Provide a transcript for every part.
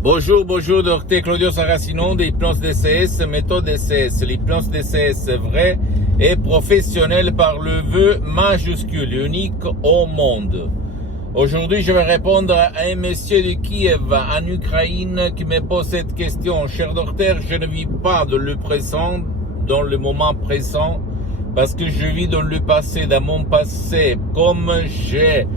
Bonjour, bonjour, docteur Claudio Saracino de l'hypnose DCS, méthode DCS. L'hypnose DCS vraie et professionnelle par le vœu majuscule, unique au monde. Aujourd'hui, je vais répondre à un monsieur de Kiev, en Ukraine, qui me pose cette question. Cher docteur, je ne vis pas dans le présent, dans le moment présent, parce que je vis dans le passé, dans mon passé, comme j'ai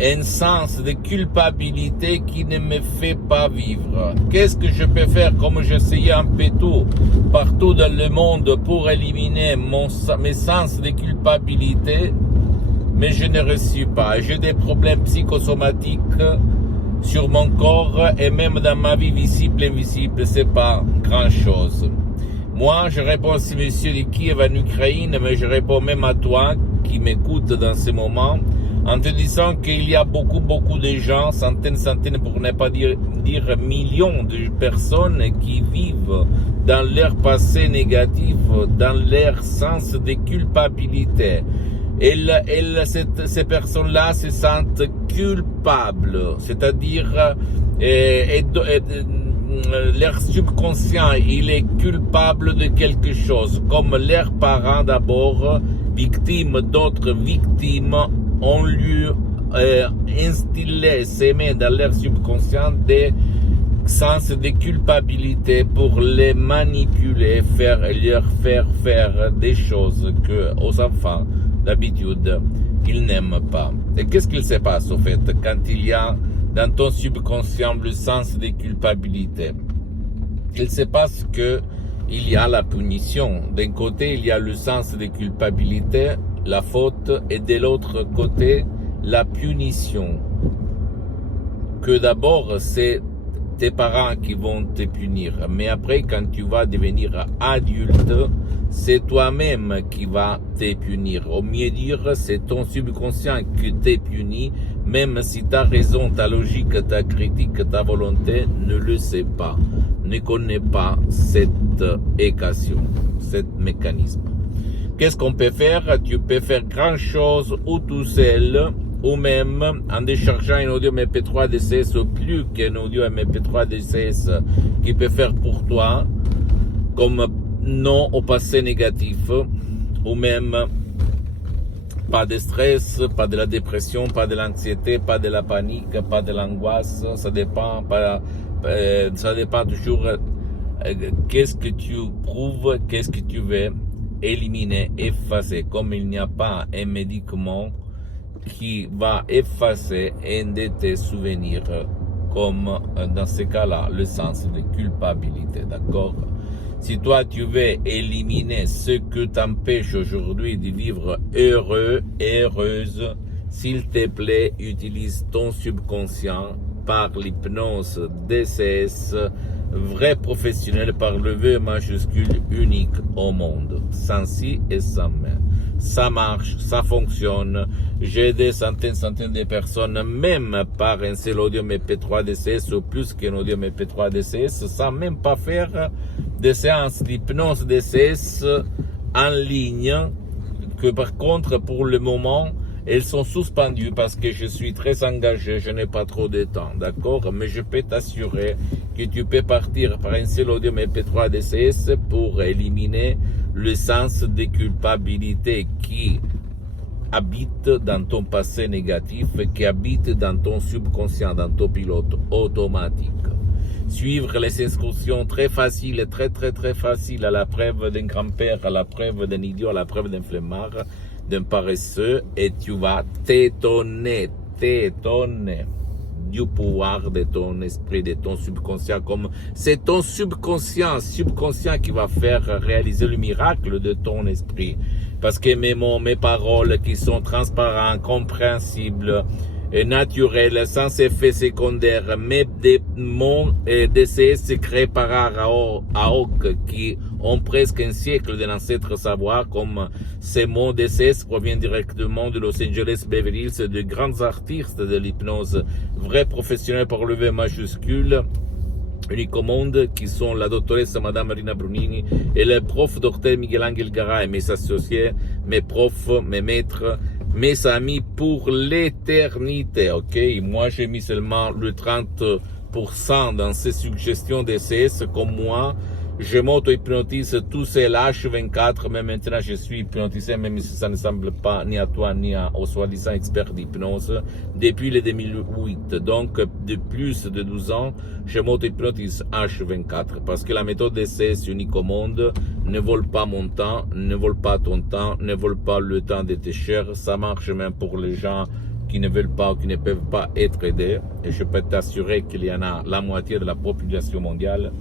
un sens de culpabilité qui ne me fait pas vivre. Qu'est-ce que je peux faire comme j'essayais un peu tout, partout dans le monde pour éliminer mes sens de culpabilité, mais je ne réussis pas. J'ai des problèmes psychosomatiques sur mon corps et même dans ma vie visible et invisible, c'est pas grand chose. Moi, je réponds à ce monsieur de Kiev en Ukraine, mais je réponds même à toi qui m'écoute dans ce moment, en te disant qu'il y a beaucoup de gens, centaines, pour ne pas dire millions de personnes qui vivent dans leur passé négatif, dans leur sens de culpabilité. Ces personnes-là se sentent culpables, c'est-à-dire leur subconscient, il est culpable de quelque chose, comme leurs parents d'abord, victimes d'autres victimes, ont lui instillé, s'aimer dans leur subconscient des sens de culpabilité pour les manipuler, leur faire des choses que aux enfants d'habitude ils n'aiment pas. Et qu'est-ce qu'il se passe au fait quand il y a dans ton subconscient le sens de culpabilité? Il se passe que il y a la punition. D'un côté, il y a le sens de culpabilité, la faute, et de l'autre côté, la punition. Que d'abord, c'est tes parents qui vont te punir. Mais après, quand tu vas devenir adulte, c'est toi-même qui va te punir. Au mieux dire, c'est ton subconscient qui te punit, même si ta raison, ta logique, ta critique, ta volonté ne le sait pas, ne connaît pas cette équation, ce mécanisme. Qu'est-ce qu'on peut faire? Tu peux faire grand chose ou tout seul, ou même en déchargeant un audio MP3 DCS ou plus qu'un audio MP3 DCS qui peut faire pour toi, comme non au passé négatif, ou même pas de stress, pas de la dépression, pas de l'anxiété, pas de la panique, pas de l'angoisse, ça dépend toujours qu'est-ce que tu prouves, qu'est-ce que tu veux éliminer, effacer, comme il n'y a pas un médicament qui va effacer un de tes souvenirs, comme dans ce cas-là, le sens de culpabilité, d'accord? Si toi tu veux éliminer ce que t'empêche aujourd'hui de vivre heureux et heureuse, s'il te plaît, utilise ton subconscient par l'hypnose DCS, vrai professionnel par le vœu majuscule unique au monde, sans si et sans mais. Ça marche, ça fonctionne. J'ai des centaines de personnes, même par un seul audio MP3 DCS ou plus qu'un audio MP3 DCS, sans même pas faire des séances d'hypnose DCS en ligne, que par contre, pour le moment, elles sont suspendues parce que je suis très engagé, je n'ai pas trop de temps, d'accord? Mais je peux t'assurer que tu peux partir par un seul audio MP3 DCS pour éliminer le sens de culpabilité qui habite dans ton passé négatif, qui habite dans ton subconscient, dans ton pilote automatique. Suivre les instructions très faciles, très faciles, à la preuve d'un grand-père, à la preuve d'un idiot, à la preuve d'un flemmard, d'un paresseux, et tu vas t'étonner du pouvoir de ton esprit, de ton subconscient, comme c'est ton subconscient qui va faire réaliser le miracle de ton esprit. Parce que mes mots, mes paroles qui sont transparents, compréhensibles, et naturels, sans effet secondaire, mais des mots DCS créés par Aok qui ont presque un siècle de l'ancêtre savoir, comme ces mots DCS proviennent directement de Los Angeles, Beverly Hills, de grands artistes de l'hypnose, vrais professionnels par le V majuscule, unique au monde, qui sont la doctoresse Madame Marina Brunini et le prof docteur Miguel Angel Garay, mes associés, mes profs, mes maîtres, mes amis pour l'éternité, ok? Moi, j'ai mis seulement le 30 90% dans ces suggestions DCS comme moi, je m'auto-hypnotise tout seul H24, mais maintenant je suis hypnotisé, même si ça ne semble pas ni à toi ni aux soi-disant experts d'hypnose, depuis le 2008. Donc, de plus de 12 ans, je m'auto-hypnotise H24, parce que la méthode DCS unique au monde ne vole pas mon temps, ne vole pas ton temps, ne vole pas le temps de tes chers, ça marche même pour les gens qui ne veulent pas ou qui ne peuvent pas être aidés, et je peux t'assurer qu'il y en a la moitié de la population mondiale.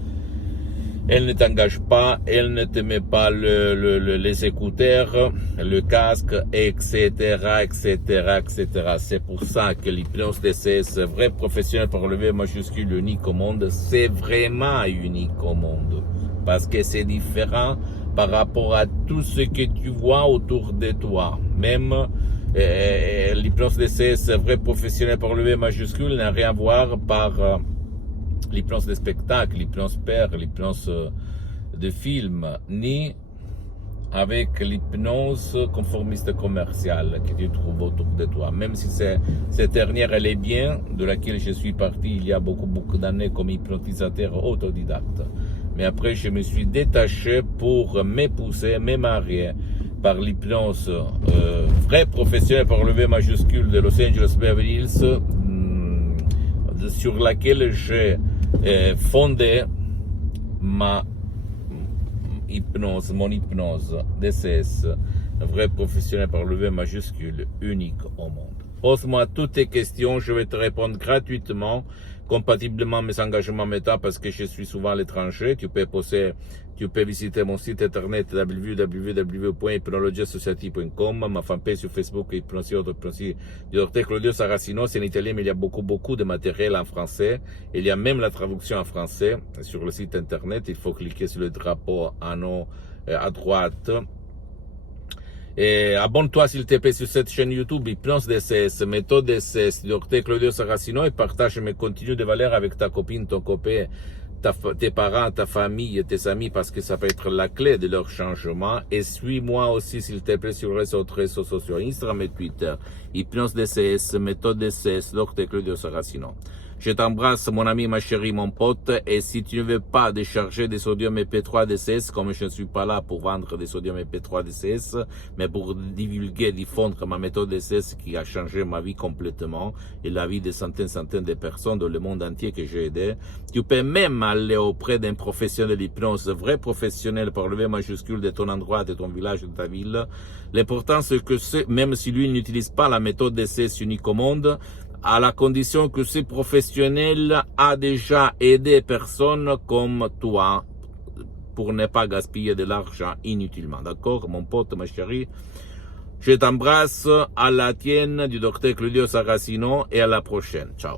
Elle ne t'engage pas, elle ne te met pas les écouteurs, le casque, etc., etc., etc. C'est pour ça que l'hypnose DCS, vrai professionnel par le V majuscule unique au monde, c'est vraiment unique au monde. Parce que c'est différent par rapport à tout ce que tu vois autour de toi. Même l'hypnose DCS, vrai professionnel par le V majuscule, n'a rien à voir par l'hypnose de spectacle, l'hypnose père, l'hypnose de film, ni avec l'hypnose conformiste commerciale que tu trouves autour de toi. Même si cette dernière, elle est bien, de laquelle je suis parti il y a beaucoup d'années comme hypnotisateur autodidacte. Mais après, je me suis détaché pour m'épouser, me marier par l'hypnose vrai professionnel par le V majuscule de Los Angeles Beverly Hills, sur laquelle j'ai fondé mon hypnose DCS, vrai professionnel par le V majuscule, unique au monde. Pose-moi toutes tes questions, je vais te répondre gratuitement, compatiblement à mes engagements méta, parce que je suis souvent à l'étranger. Tu peux visiter mon site internet www.hypnologiasociety.com, ma fanpage sur Facebook, Hypnosie du Dr Claudio Saracino. C'est en italien, mais il y a beaucoup de matériel en français. Il y a même la traduction en français sur le site internet. Il faut cliquer sur le drapeau en haut à droite. Et abonne-toi s'il te plaît sur cette chaîne YouTube, Hypnose DCS, méthode DCS, Dr Claudio Saracino, et partage mes contenus de valeur avec ta copine, ton copain, tes parents, ta famille, tes amis, parce que ça peut être la clé de leur changement. Et suis-moi aussi s'il te plaît sur les autres réseaux sociaux, Instagram et Twitter, Hypnose DCS, méthode DCS, Dr Claudio Saracino. Je t'embrasse, mon ami, ma chérie, mon pote, et si tu ne veux pas décharger des sodium MP3 DCS, comme je ne suis pas là pour vendre des sodium MP3 DCS, mais pour divulguer, diffondre ma méthode DCS qui a changé ma vie complètement, et la vie de centaines de personnes dans le monde entier que j'ai aidé, tu peux même aller auprès d'un professionnel d'hypnose, vrai professionnel par le V majuscule de ton endroit, de ton village, de ta ville. L'important, c'est que même si lui n'utilise pas la méthode DCS unique au monde, à la condition que ce professionnel a déjà aidé personne comme toi pour ne pas gaspiller de l'argent inutilement. D'accord, mon pote, ma chérie? Je t'embrasse, à la tienne du Dr Claudio Saracino, et à la prochaine. Ciao.